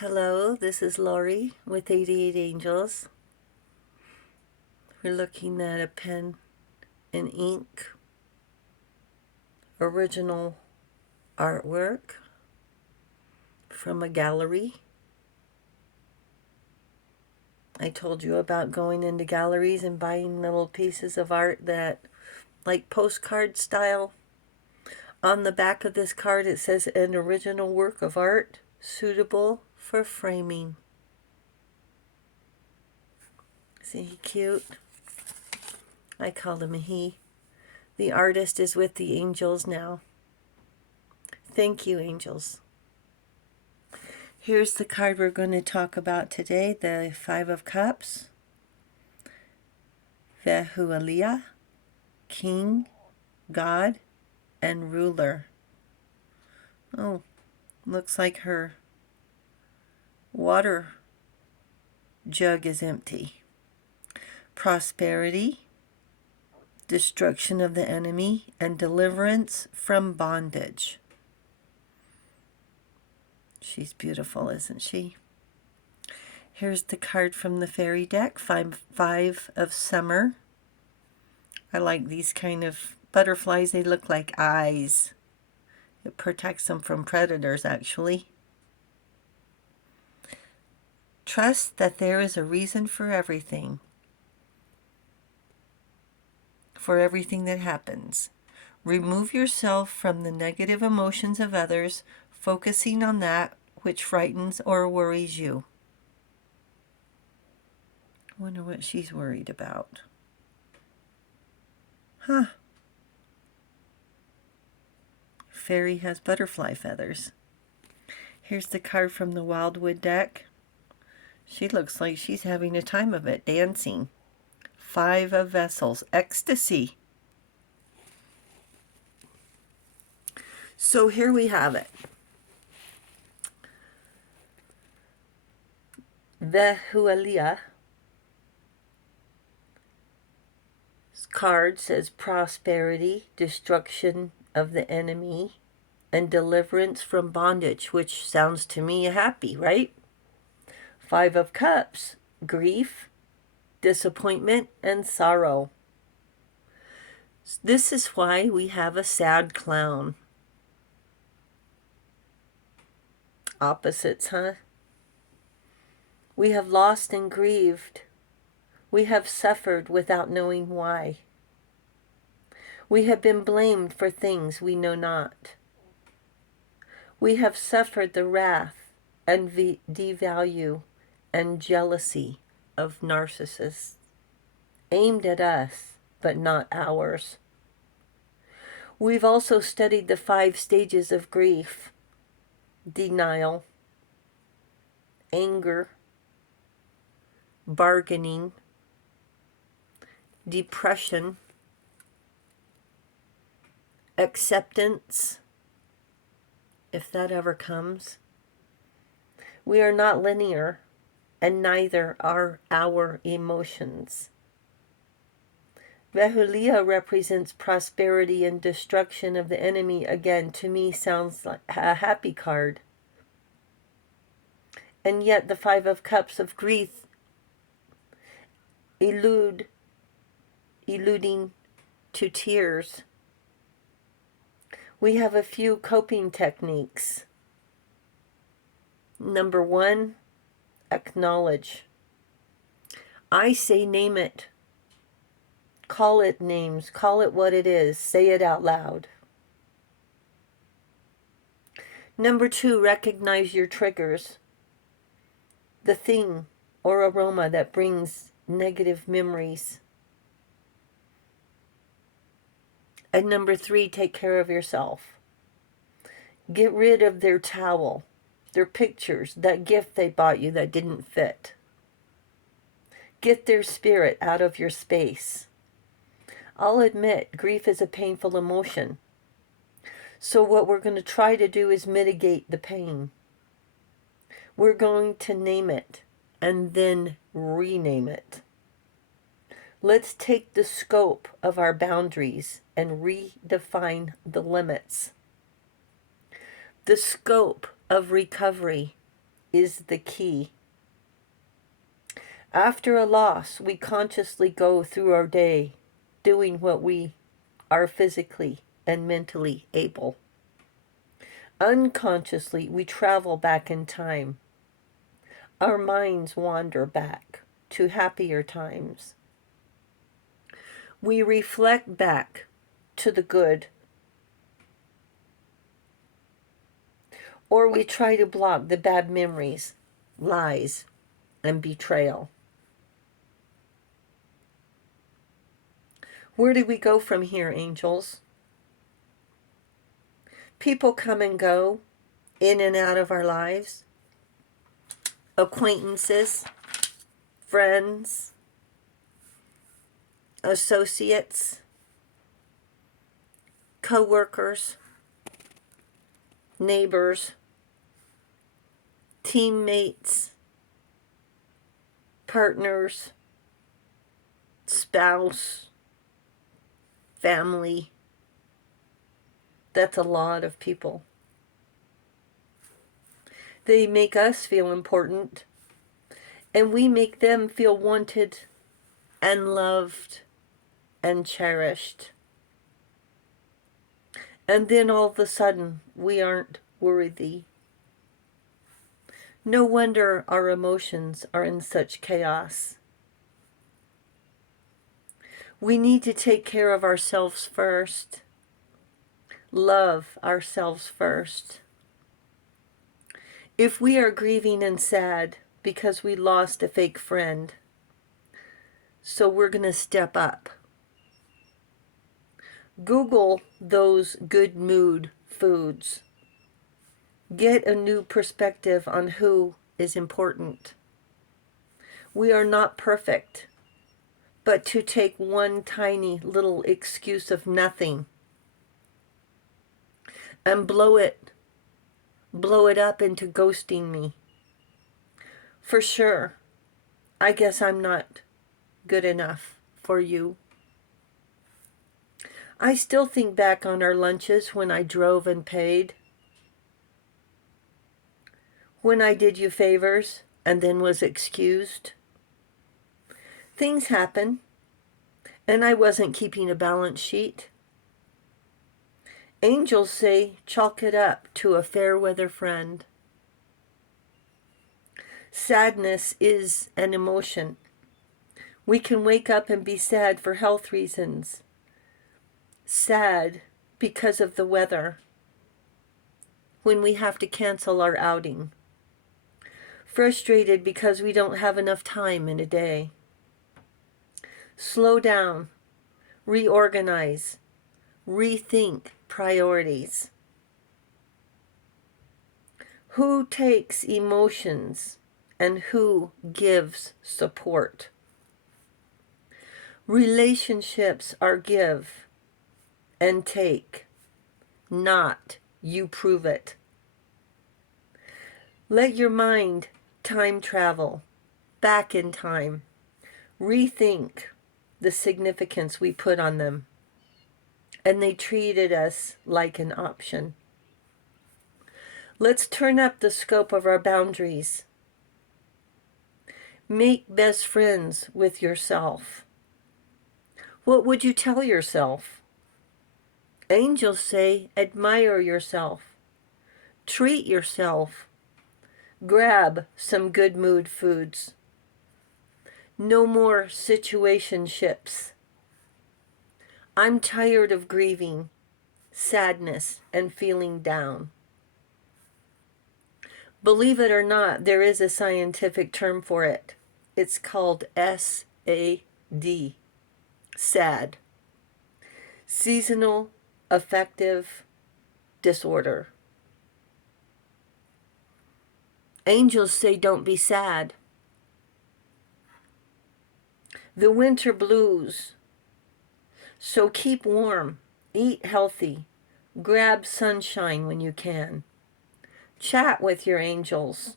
Hello, this is Lori with 88 Angels. We're looking at a pen and ink original artwork from a gallery. I told you about going into galleries and buying little pieces of art that, like postcard style. On the back of this card it says an original work of art suitable for framing. Isn't he cute? I call him a he. The artist is with the angels now. Thank you, angels. Here's the card we're going to talk about today, the Five of Cups. Vehualia, King, God, and Ruler. Oh, looks like her water jug is empty. Prosperity, destruction of the enemy, and deliverance from bondage. She's beautiful, isn't she? Here's the card from the fairy deck, five of summer. I like these kind of butterflies. They look like eyes. It protects them from predators, actually. Trust that there is a reason for everything that happens. Remove yourself from the negative emotions of others, focusing on that which frightens or worries you. I wonder what she's worried about. Fairy has butterfly feathers. Here's the card from the Wildwood deck. She looks like she's having a time of it, dancing. Five of Vessels, ecstasy. So here we have it. Vehualia card says prosperity, destruction of the enemy, and deliverance from bondage, which sounds to me happy, right? Five of Cups, grief, disappointment, and sorrow. This is why we have a sad clown. Opposites, huh? We have lost and grieved. We have suffered without knowing why. We have been blamed for things we know not. We have suffered the wrath and devalue and jealousy of narcissists, aimed at us, but not ours. We've also studied the 5 stages of grief: denial, anger, bargaining, depression, acceptance, if that ever comes. We are not linear, and neither are our emotions. Vehualia represents prosperity and destruction of the enemy. Again, to me, sounds like a happy card. And yet the Five of Cups of grief alluding to tears. We have a few coping techniques. Number 1, acknowledge. I say name it. Call it names. Call it what it is. Say it out loud. Number 2, recognize your triggers. The thing or aroma that brings negative memories. And number 3, take care of yourself. Get rid of their towel, their pictures, that gift they bought you that didn't fit. Get their spirit out of your space. I'll admit, grief is a painful emotion. So what we're going to try to do is mitigate the pain. We're going to name it and then rename it. Let's take the scope of our boundaries and redefine the limits. The scope of recovery is the key. After a loss, we consciously go through our day doing what we are physically and mentally able. Unconsciously, we travel back in time. Our minds wander back to happier times. We reflect back to the good, or we try to block the bad memories, lies, and betrayal. Where do we go from here, angels? People come and go, in and out of our lives. Acquaintances, friends, associates, co-workers, neighbors, teammates, partners, spouse, family. That's a lot of people. They make us feel important, and we make them feel wanted and loved and cherished. And then all of a sudden, we aren't worthy. No wonder our emotions are in such chaos. We need to take care of ourselves first. Love ourselves first. If we are grieving and sad because we lost a fake friend, so we're going to step up. Google those good mood foods. Get a new perspective on who is important. We are not perfect, but to take one tiny little excuse of nothing and blow it up into ghosting me. For sure, I guess I'm not good enough for you. I still think back on our lunches when I drove and paid. When I did you favors and then was excused. Things happen, and I wasn't keeping a balance sheet. Angels say chalk it up to a fair weather friend. Sadness is an emotion. We can wake up and be sad for health reasons. Sad because of the weather. When we have to cancel our outing. Frustrated because we don't have enough time in a day. Slow down. Reorganize. Rethink priorities. Who takes emotions and who gives support? Relationships are give and take, not you prove it. Let your mind time travel, back in time. Rethink the significance we put on them. And they treated us like an option. Let's turn up the scope of our boundaries. Make best friends with yourself. What would you tell yourself? Angels say, admire yourself. Treat yourself. Grab some good mood foods. No more situationships. I'm tired of grieving, sadness, and feeling down. Believe it or not, there is a scientific term for it. It's called SAD. SAD. Seasonal affective disorder. Angels say don't be sad. The winter blues. So keep warm, eat healthy, grab sunshine when you can. Chat with your angels.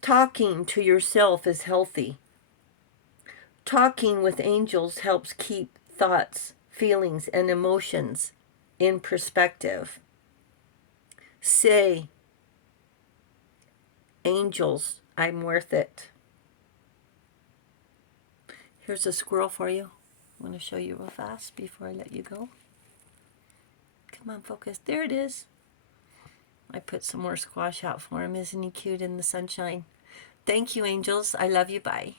Talking to yourself is healthy. Talking with angels helps keep thoughts, feelings, and emotions in perspective. Say, Angels, I'm worth it. Here's a squirrel for you. I want to show you real fast before I let you go. Come on, focus. There it is. I put some more squash out for him. Isn't he cute in the sunshine? Thank you, angels. I love you. Bye.